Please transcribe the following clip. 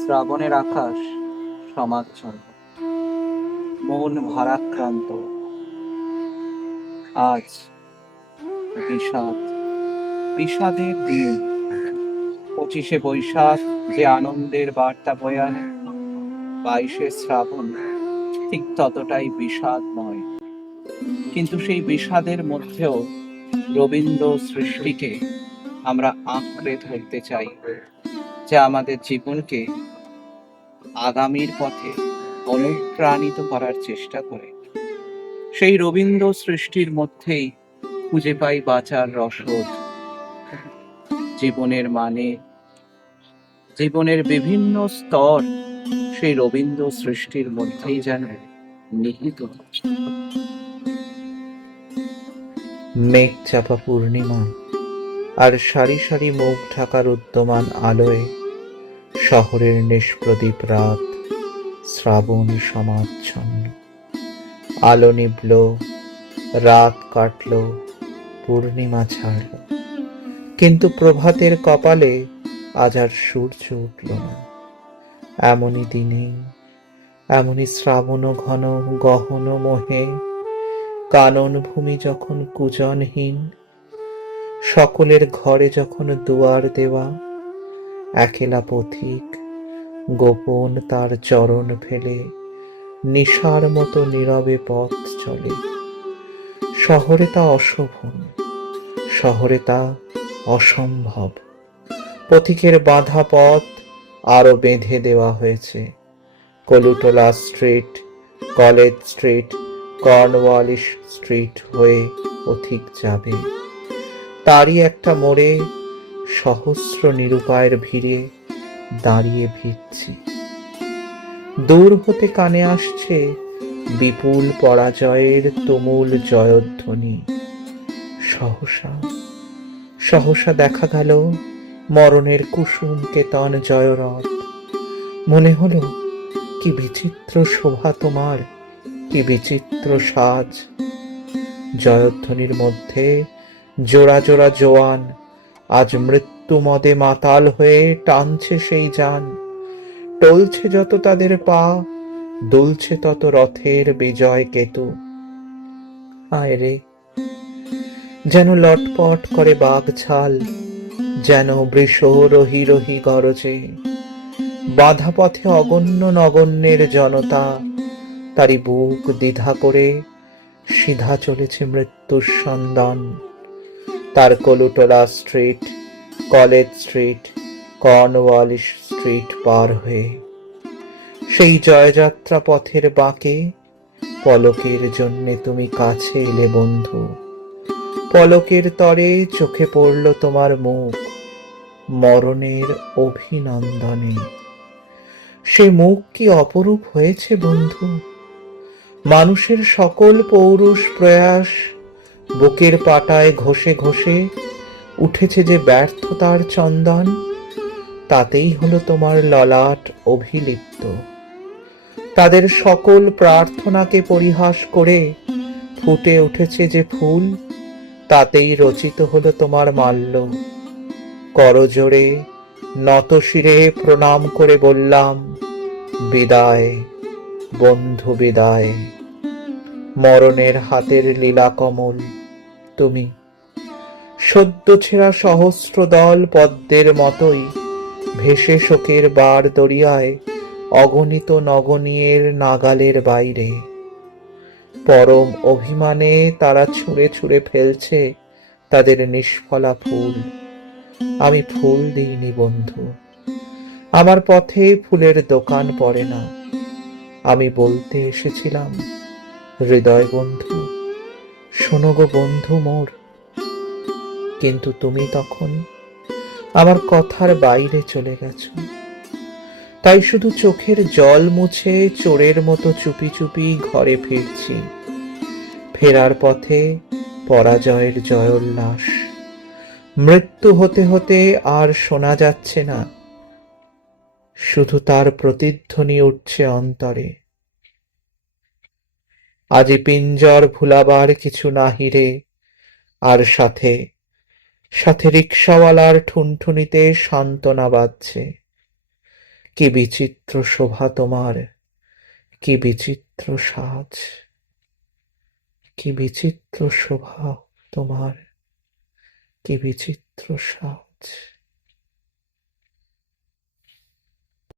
শ্রাবণের আকাশ সমাচ্ছন্ন, মন ভারাক্রান্ত। আজ বিষাদ, বিষাদের দিন। 25শে বৈশাখ যে আনন্দের বার্তা বয়ে আনে, 22শে শ্রাবণ ঠিক ততটাই বিষাদময়। কিন্তু সেই বিষাদের মধ্যেও রবীন্দ্র সৃষ্টিকে আমরা আঁকড়ে ধরতে চাই, যা আমাদের জীবনকে আগামীর পথে অনুপ্রাণিত করার চেষ্টা করে। সেই রবীন্দ্র সৃষ্টির মধ্যেই খুঁজে পাই বাঁচার রসদ, জীবনের মানে, জীবনের বিভিন্ন স্তর সেই রবীন্দ্র সৃষ্টির মধ্যেই যেন নিহিত। মেঘ চাপা পূর্ণিমা আর সারি সারি মুখ ঢাকার উদ্যমান আলোয় শহরের নিষ্প্রদীপ রাত শ্রাবণ সমাচ্ছন্ন। আলো নিভল, রাত কাটল, পূর্ণিমা ছাড়ল, কিন্তু প্রভাতের কপালে আজ আর সূর্য উঠল না। এমনই দিনে, এমনই শ্রাবণ ঘন গহন মোহে, কানন ভূমি যখন কুজনহীন, সকলের ঘরে যখন দুয়ার দেওয়া, একেলা পথিক গোপন তার চরণ ফেলে নিশার মতো নীরবে পথ চলে। শহরে তা অশোভন, শহরে তা অসম্ভব। পথিকের বাঁধা পথ আরো বেঁধে দেওয়া হয়েছে। Kalutola Street, College Street, Cornwallis Street হয়ে পথিক যাবে। তারই একটা মোড়ে সহস্র নিরুপায়ের ভিড়ে দাঁড়িয়ে ভিড়ছি। দূর হতে কানে আসছে বিপুল পরাজয়ের তুমুল জয়ধ্বনি। সহসা সহসা দেখা গেল মরণের কুসুম কেতন জয়রথ। মনে হলো, কি বিচিত্র শোভা তোমার, কি বিচিত্র সাজ। জয়ধ্বনির মধ্যে জোড়া জোড়া জোয়ান আজ মৃত্যু মদে মাতাল হয়ে টানছে সেই যান। টলছে যত তাদের পা, দুলছে তত রথের বিজয় কেতু। হায় রে, যেন লটপট করে বাঘ ছাল, যেন বৃষ রহি রহি গরজে। বাধা পথে অগণ্য নগণ্যের জনতা, তারি বুক দ্বিধা করে সিধা চলেছে মৃত্যুর সন্ধান। তার Kalutola Street, College Street, Cornwallis Street পার হয়ে সেই জয়যাত্রা পথের বাঁকে পলকের জন্যে তুমি কাছে এলে বন্ধু। পলকের তরে চোখে পড়ল তোমার মুখ, মরণের অভিনন্দনে। সে মুখ কি অপরূপ হয়েছে বন্ধু। মানুষের সকল পৌরুষ প্রয়াস বুকের পাটায় ঘষে ঘষে উঠেছে যে ব্যর্থতার চন্দন, তাতেই হলো তোমার ললাট অভিলিপ্ত। তাদের সকল প্রার্থনাকে পরিহাস করে ফুটে উঠেছে যে ফুল, তাতেই রচিত হলো তোমার মাল্য। করজোড়ে নত শিরে প্রণাম করে বললাম, বিদায় বন্ধু বিদায়। মরণের হাতের লীলা কমল তুমি। সদ্য ছেঁড়া সহস্র দল পদ্মের মতোই ভেসে শোকের বার দরিয়ায় অগণিত নগণীয়ের নাগালের বাইরে। পরম অভিমানে তারা ছুঁড়ে ছুঁড়ে ফেলছে তাদের নিষ্ফলা ফুল। আমি ফুল দিইনি বন্ধু, আমার পথে ফুলের দোকান পড়ে না। আমি বলতে এসেছিলাম, হৃদয় বন্ধু, শোনো গো বন্ধু মোর। কিন্তু তুমি তখন আমার কথার বাইরে চলে গেছো। তাই শুধু চোখের জল মুছে চোরের মতো চুপি চুপি ঘরে ফিরছি। ফেরার পথে পরাজয়ের জয়োল্লাস। মৃত্যু হতে হতে আর শোনা যাচ্ছে না, শুধু তার প্রতিধ্বনি উঠছে অন্তরে। আজি পিঞ্জর ভুলাবার কিছু নাহি রে, আর সাথে সাথে রিকশাওয়ালার ঠুনঠুনিতে সান্ত্বনা বাজছে। কি বিচিত্র শোভা তোমার, কি বিচিত্র সাজ, কি বিচিত্র শোভা তোমার, কি বিচিত্র সাজ।